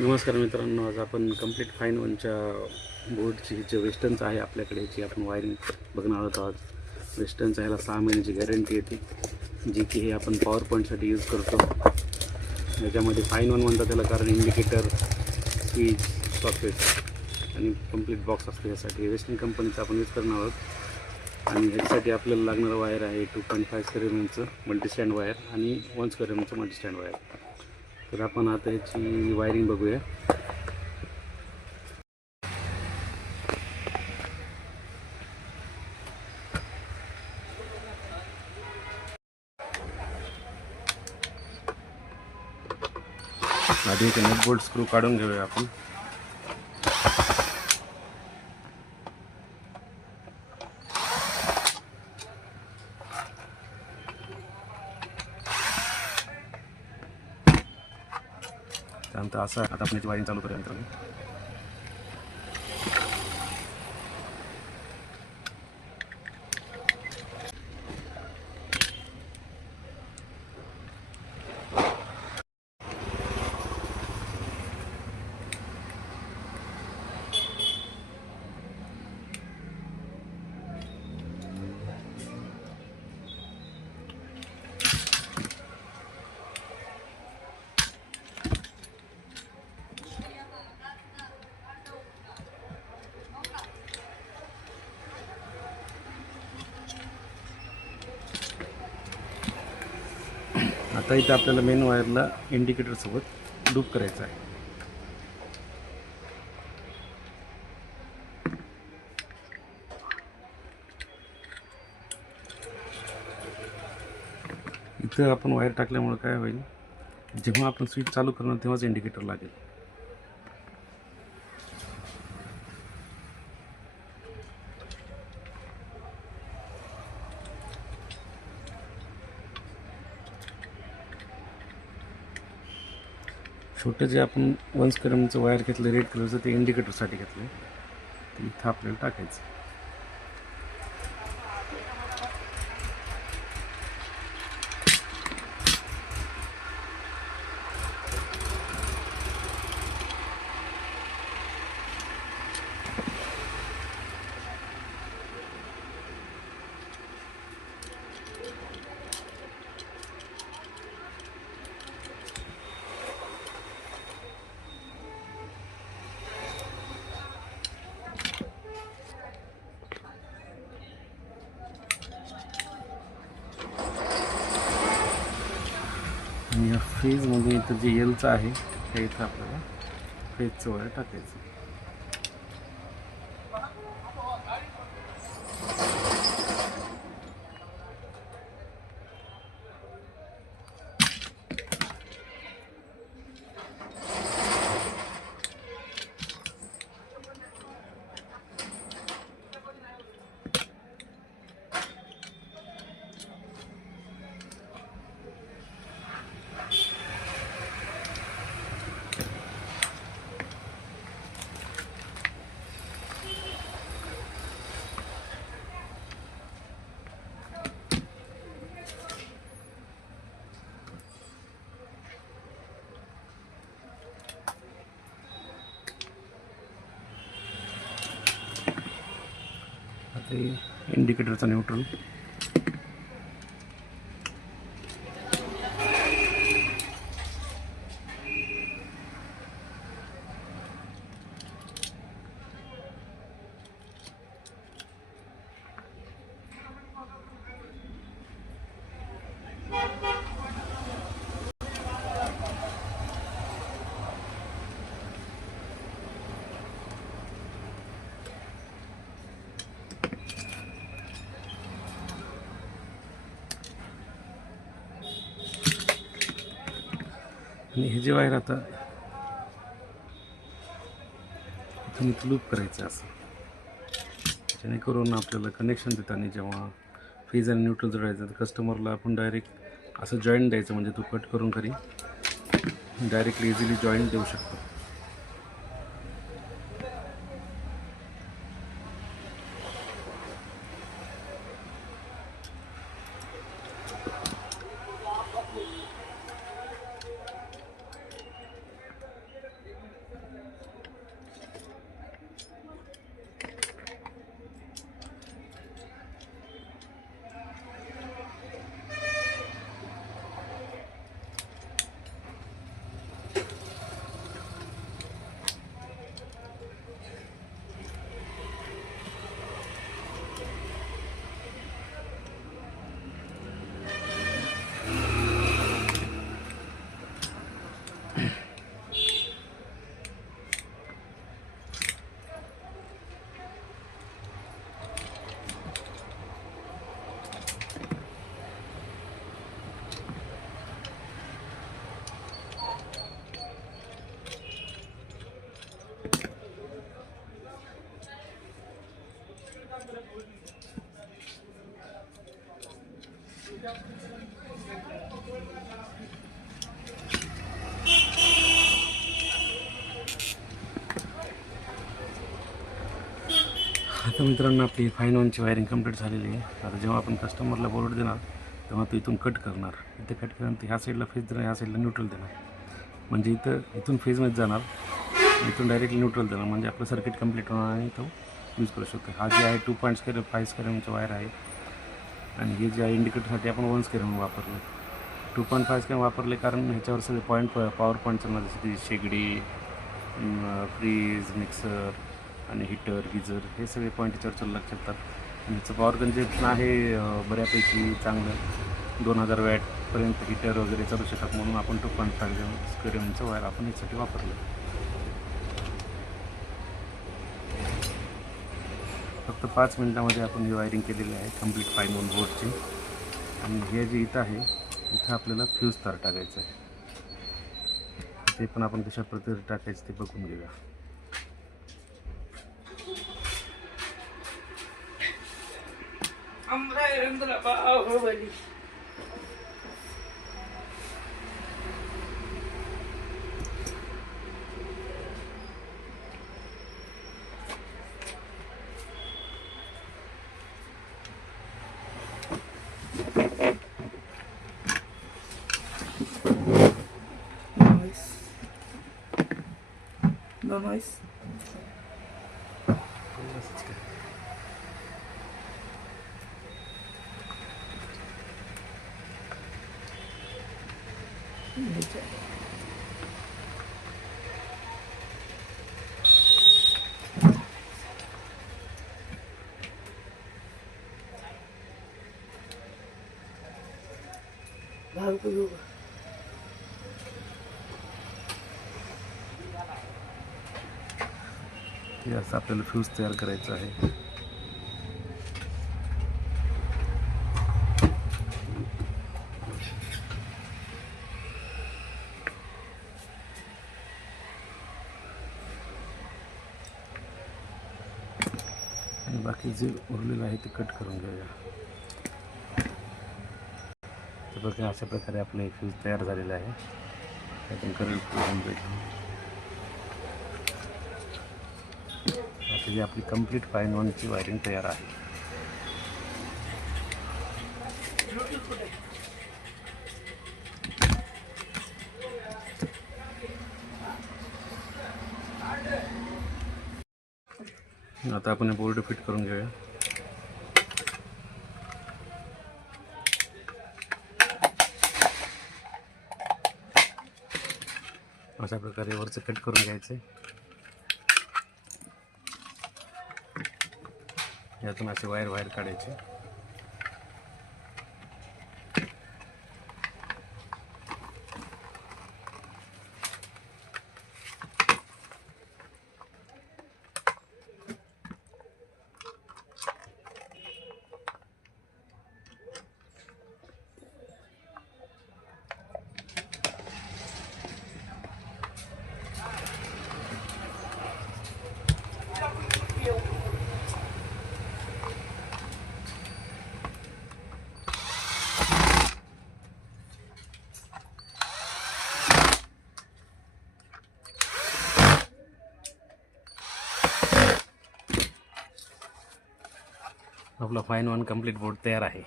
नमस्कार मित्रांनो, आज आपण कंप्लीट फाईन वनच्या बोर्डची जे वेस्टर्नचं आहे आपल्याकडे, जी आपण वायरिंग बघणार आहोत. वेस्टर्नचं ह्याला 6 महिन्याची गॅरंटी येते, जी की हे आपण पॉवर पॉईंटसाठी यूज करतो. याच्यामध्ये फाईन वन म्हणतात त्याला, कारण इंडिकेटर, स्विच, सॉकेट आणि कंप्लीट बॉक्स असतो. यासाठी वेस्टर्न कंपनीचा आपण यूज करणार आहोत. आणि ह्याच्यासाठी आपल्याला लागणारं वायर आहे 2.5 स्क्वेअर एमचं मल्टीस्टँड वायर आणि 1 स्क्वेअर एमचं मल्टीस्टँड वायर. तर आपण आता याची वायरिंग बघूया. आधी एक नट बोल्ट स्क्रू काढून घेऊया आपण. त्यानंतर असं आता आपण याची वायरिंग चालू करूया मित्रांनो. आता इथे आपल्याला मेन वायरला इंडिकेटर सोबत लूप करायचा आहे. इथं आपण वायर टाकल्यामुळे काय होईल, जेव्हा आपण स्विच चालू करणार तेव्हाच इंडिकेटर लागेल. छोटं जे आपण 1 स्क्वेअर एमचं वायर घेतलं रेड कलरचं, ते इंडिकेटरसाठी घेतलं. ते इथं आपल्याला टाकायचं. आणि या फेजमध्ये इथं जे एलचं आहे, त्या इथं आपल्याला फेजचं वायर टाकायचं. आता इंडिकेटरचा न्यूट्रल आणि हे जे वायर आता इथून लूप करायचं असं, जेणेकरून आपल्याला कनेक्शन देताना जेव्हा फेज आणि न्यूट्रल जोडायचं तर कस्टमरला आपण डायरेक्ट असं जॉईंट द्यायचं, म्हणजे तो कट करून तरी डायरेक्टली इझिली जॉईंट देऊ शकतो. आता मित्रांनो आपली फाईन वनची वायरिंग कंप्लीट झालेली आहे. आता जेव्हा आपण कस्टमरला बोर्ड देणार तेव्हा तो इथून कट करणार. इथे कट केल्यानंतर ह्या साईडला फेज देणार, ह्या साईडला न्यूट्रल देणार. म्हणजे इथून फेजमध्ये जाणार, इथून डायरेक्टली न्यूट्रल देणार. म्हणजे आपलं सर्किट कंप्लीट होणार आणि तो यूज करू शकतो. हा जे आहे 2.5 स्क्वेअरचा वायर आहे आणि हे जे आहे इंडिकेटरसाठी आपण 1 स्क्वेअर म्हणून वापरलं. 2.5 स्क्वेअर वापरले कारण ह्याच्यावर सगळे पॉवर पॉईंट चालणार, जसं की शेगडी, फ्रीज, मिक्सर आणि हीटर, गिजर हे सगळे पॉईंट याच्यावर चालू लागू शकतात. आणि ह्याचं पॉवर कंजप्शन आहे बऱ्यापैकी चांगलं, 2000 वॅटपर्यंत हीटर वगैरे चालू शकतात. म्हणून आपण 2.5 स्क्वेअर एमचं वायर आपण यासाठी वापरलं. फक्त 5 मिनिटामध्ये आपण ही वायरिंग केलेली आहे कंप्लीट फाईन वन बोर्डची. आणि हे जे इथं आहे, इथं आपल्याला फ्यूज तार टाकायचं आहे. ते पण आपण कशा प्रकारे टाकायचं ते बघून घेऊया. No noise. हे असं आपल्याला फ्यूज तयार करायचं आहे. आणि बाकी जे उरलेलं आहे ते कट करून घेऊया. तर बघा अशा प्रकारे आपले फ्यूज तयार झालेलं आहे. त्यातून करंट होऊन जाईल. आता ही आपली कंप्लीट फाईन वनची वायरिंग तयार आहे. आता आपण बोर्ड फिट करून घेऊया. अशा प्रकारे वरचं कट करून घ्यायचं. यातून असे वायर बाहेर काढायचे. आपला फाईन वन कंप्लीट बोर्ड तयार आहे.